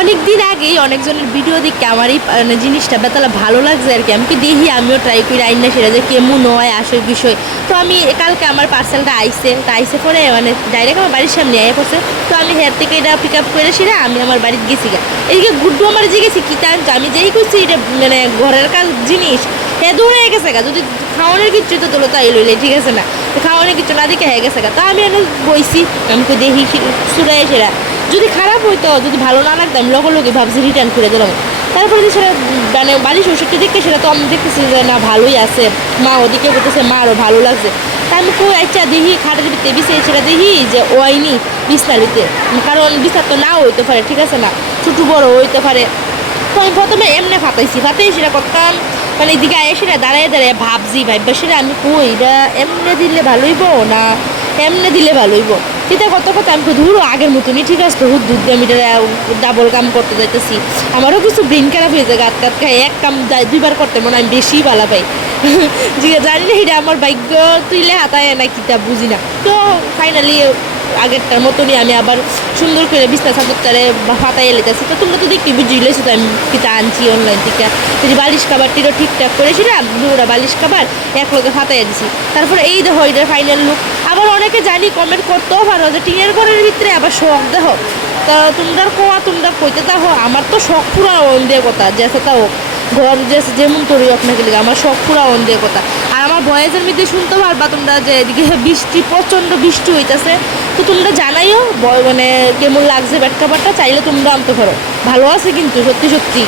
অনেক দিন আগেই অনেকজনের ভিডিও দেখে আমার এই মানে জিনিসটা বেতালা ভালো লাগছে আর কি। আমি কি দেখি আমিও ট্রাই করি আইন না সেটা যে কেমন নয় আসল বিষয়। তো আমি কালকে আমার পার্সেলটা আইসে পরে মানে ডাইরেক্ট আমার বাড়ির সামনে আয়া পড়ছে। তো আমি হেয়ার থেকে এটা পিক আপ করে সেটা আমি আমার বাড়িতে গেছি গা। এদিকে গুড্ডু আমার যে গেছি কি টান আমি যেই করছি এটা মানে ঘরের কাজ জিনিস হ্যাঁ দূরে হয়ে গেছে গা। যদি খাওয়ানোর কিচ্ছু তো তোলো তাই লইলে ঠিক আছে না, তো খাওয়ানোর কিচ্ছু না দেখে হয়ে গেছে গা। তো আমি এনে বইছি, আমি তো দেখি সুরাই সেরা যদি খারাপ হইতো যদি ভালো না লাগতাম লগে ভাবছি রিটার্ন করে দিলাম। তারপরে যে সেটা মানে বালিশ ওষুধটা দেখতে সেটা তো আমি দেখতেছি যে না ভালোই আছে, মা ওদিকে বলতেছে মারও ভালো লাগছে। তা আমি কই আচ্ছা দেখি খাটের ভিতরে বিছে সেটা দেখি যে ওয়াইনি বিছনার ভিতরে, কারণ বিছনার তো নাও হইতে পারে ঠিক আছে না, ছোটো বড় হইতে পারে। তো আমি প্রথমে এমনি ফাটাই সেটা করতাম মানে এদিকে আয় সেটা দাঁড়ায় ভাবছি ভাইবা সেটা আমি কই এটা এমনি দিলে ভালো হইব না এমনি দিলে ভালো হইব। সেটা কত কথা আমি ধরো আগের মতনই ঠিক আছে, বহুত দুধ আমি ডাবল কাম করতে যাইতেছি। আমারও কিছু ব্রেন খারাপ হয়ে যায় গাত খাই, এক কাম দুইবার করতে মনে আমি বেশি ভালো পাই। জানি না এটা আমার ভাগ্য তুইলে হাতায় না কিতা বুঝি না। তো ফাইনালি আগেরটার মতনই আমি আবার সুন্দর করে বিছনা চাদরটারে ফাটাই লেতেছি। তো তোমরা তো দেখতে বুঝিলেছো তো আমি কিতা আনছি অনলাইন থেকে। যদি বালিশ কাবারটিরও ঠিকঠাক করেছিলাম দুটা বালিশ কাবার এক লোকে ফাটাইয়া দিছি। তারপরে এই দেখো এটার ফাইনাল লুক। আবার অনেকে জানি কমেন্ট করতেও পারো যে টিনের ঘরের ভিতরে আবার শখ দেখো, তা তোমরা কোয়া তোমরা কইতে দেখো আমার তো শখ পুরা অন দিয়ে কথা যে তাও ঘর যে যেমন করি হোক না গেলে আমার শখ পুরা অন দিয়ে কথা। আর আমার ভয়েসের মধ্যে শুনতে পারবা তোমরা যে এদিকে বৃষ্টি প্রচণ্ড বৃষ্টি হইতেছে। তো তোমরা জানাইও মানে কেমন লাগছে ব্যাট কাভারটা, চাইলে তোমরা আনতে পারো, ভালো আছে কিন্তু সত্যি সত্যি।